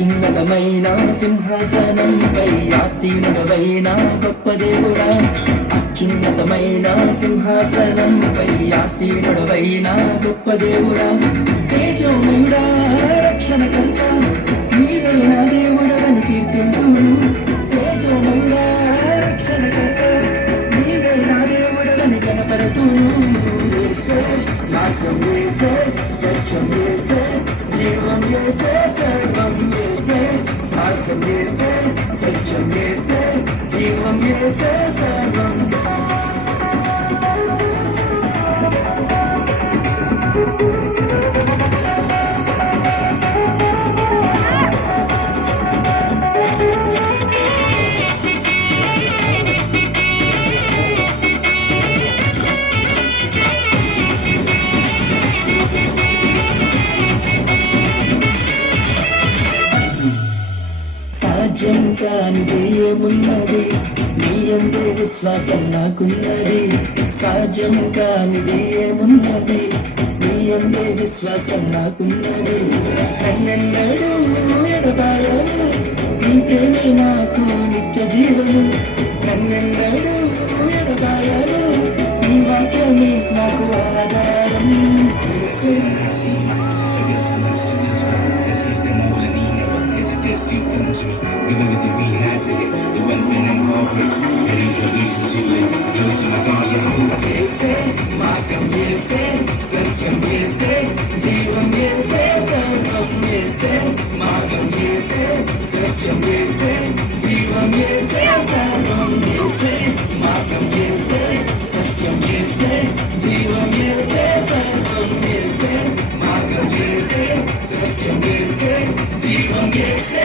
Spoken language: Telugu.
అత్యున్నతమైన సింహాసనంపై ఆసీనుడవైన గొప్ప దేవుడా, అత్యున్నతమైన సింహాసనంపై ఆసీనుడవైన గొప్ప దేవుడా, తేజోమయుడా రక్షణకర్త నీవే నా దేవుడవని కీర్తింతును. తేజోమయుడా రక్షణకర్త నీవే నా దేవుడవని కనపరతును. యేసే మార్గం, యేసే సత్యం, యేసే జీవం, యేసే సర్వం, యేసే మార్గం, యేసే సత్యం, యేసే జీవం, యేసే సర్వం. సాధ్యం కానిది ఏమున్నది, నీ అందే విశ్వాసం నాకున్నది. సాధ్యం కానిది ఏమున్నది, నీ అందే విశ్వాసం నాకున్నది. నన్నెన్నడూ ఎడబాయను, నీ ప్రేమే నాకు నిత్య జీవము. నన్నెన్నడూ ఎడబాయను, నీ వాక్యమే నాకు ఆధారం. You come to me, give everything we had to get. It wasn't been them hard hits, and these are reasons you live. Give it to my God, yeah. Yese, margam yese, satyam yese, jeevam yese, sarvam yese, margam yese, satyam yese, jeevam yese, sarvam yese, margam yese, satyam yese, jeevam yese, sarvam yese, margam yese, satyam yese, jeevam yese.